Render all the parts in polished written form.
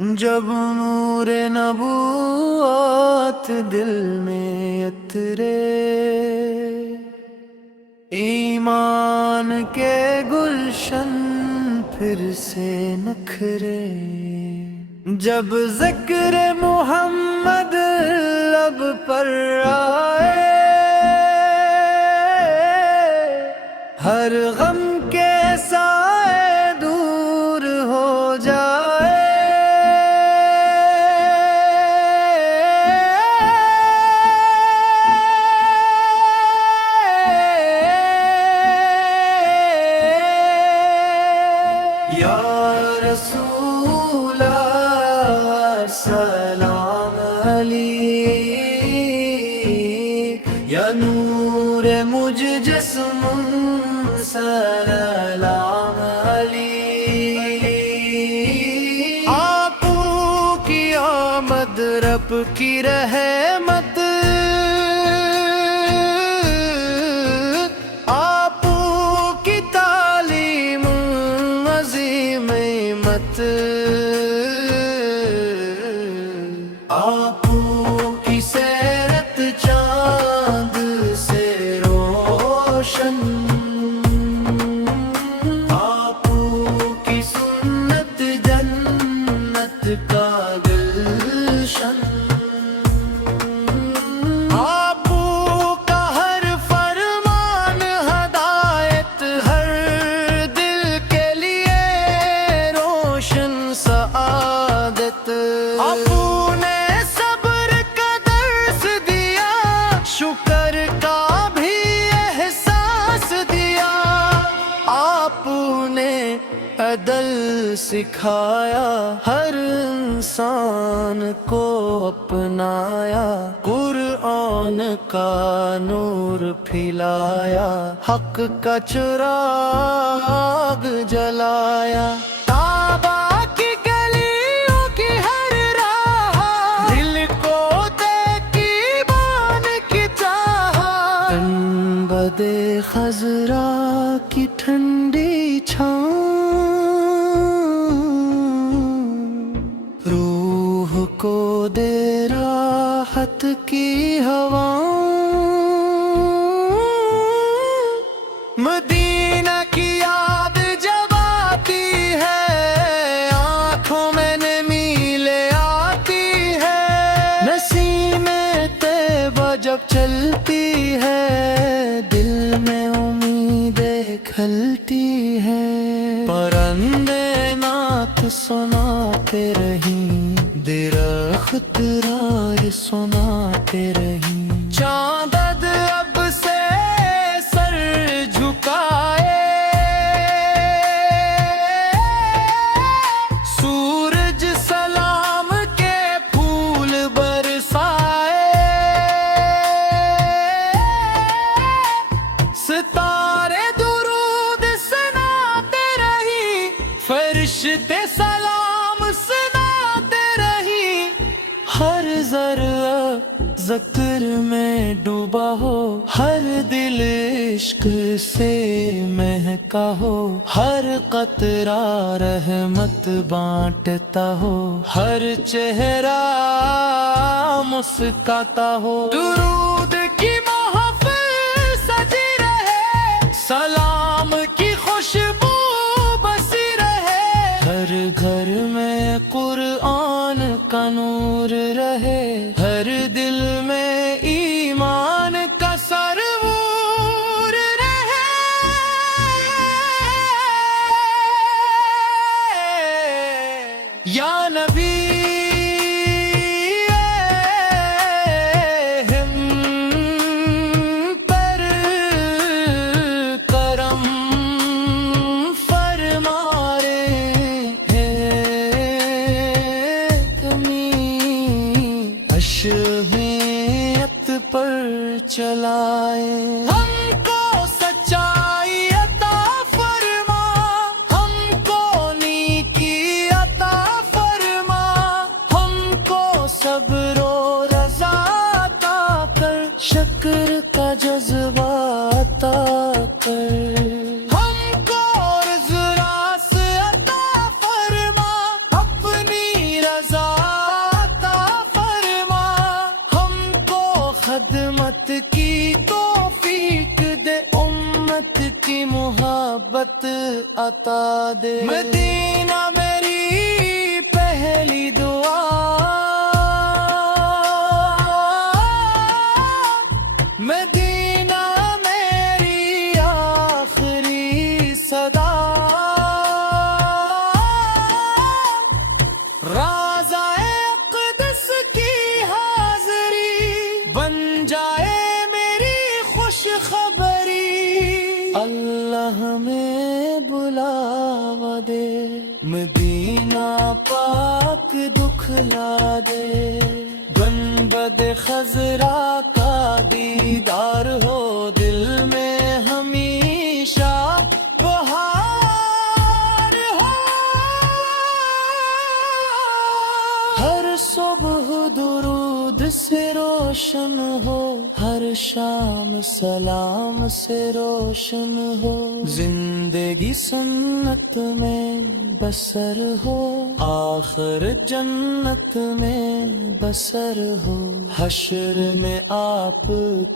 جب نور نبوت دل میں اترے، ایمان کے گلشن پھر سے نکھرے، جب ذکر محمد لب پر آئے، ہر غم کے سائے دور ہو جائے۔ یا رسول سلام علیک، یا نور مجھ جسم سلام علیک۔ آپ کی آمد رب کی رحمت، آپ کی تعلیم عظیم مت، آپ کی سیرت چاند سے روشن، آپ کی سنت جنت کا گلشن، آپ کا ہر فرمان ہدایت، ہر دل کے لیے روشن سعادت۔ آپ نے صبر کا درس دیا، شکر کا بھی احساس دیا، آپ نے عدل سکھایا، ہر انسان کو اپنایا، قرآن کا نور پھیلایا، حق کا چراغ جلایا۔ تابا کی گلیوں کی ہر راہ، دل کو دیکھی ایمان کی چاہ، گنبد خضرا کی ٹھنڈی چھاؤں، روح کو دے راحت کی ہواؤں، مدینہ کی یاد جب آتی ہے، آنکھوں میں نمی لے آتی ہے، نسیم طیبہ جب چلتی ہے، دل میں امیدیں کھلتی ہے، پرندے نعت سناتے رہیں، درخت رائے سناتے رہیں، چاند اب سے سر جھکائے، سورج سلام کے پھول برسائے، ستارے درود سناتے رہیں، فرشتے سلام سناتے رہیں، ہر ذرہ ذکر میں ڈوبا ہو، ہر دل عشق سے مہکا ہو، ہر قطرہ رحمت بانٹتا ہو، ہر چہرہ مسکاتا ہو، درود کی محفل سجی رہے، سلام کی خوشبو بسی رہے، ہر گھر میں قرآن کا نور رہے، ہر دل میں ایمان کا سرور رہے۔ یا نبی ہم پر کرم فرمارے اشہیت پر چلائے، ہم کو سچائی عطا فرما، ہم کو نیکی عطا فرما، ہم کو صبر و رضا عطا کر، شکر کا جذبہ عطا کر، ہم کو رضا سے عطا فرما، اپنی عطا دے مدینہ میری پہلی دعا مدینہ میری آخری صدا راضا اقدس کی حاضری بن جائے میری خوش خبری اللہ میں بلاوا دے مدینہ پاک دکھلا دے گنبد خضرا کا دیدار ہو دل میں ہمیشہ بہار ہو ہر صبح درود سے روشن ہو ہر شام سلام سے روشن ہو زندگی سنت میں بسر ہو آخر جنت میں بسر ہو حشر میں آپ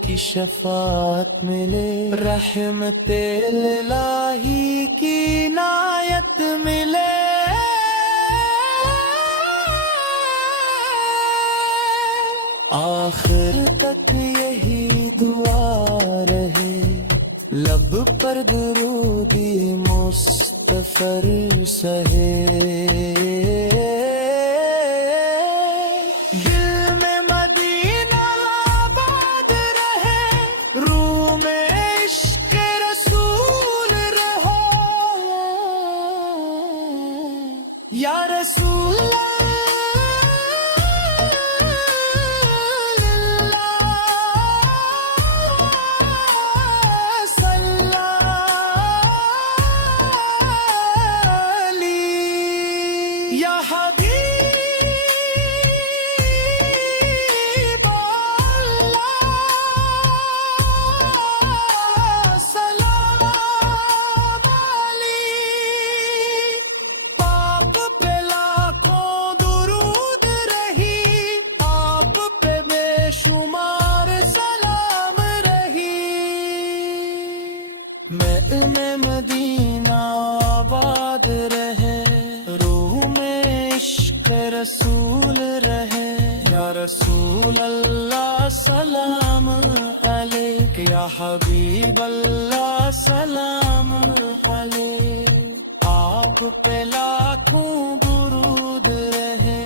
کی شفاعت ملے رحمت الہی کی عنایت ملے آخر تک یہی دعا رہے لب پر درودی مستفر سہے دل میں مدینہ آباد رہے روح میں عشق رسول رہو یا رسول یا حبیب اللہ سلام علیک پاک پہ لاکھوں درود رہی آپ پہ بے شمار سلام رہی میں مدینہ آباد رہے رسول رہے یا رسول اللہ سلام علیک یا حبیب اللہ سلام علیک آپ پہ لاکھوں درود رہے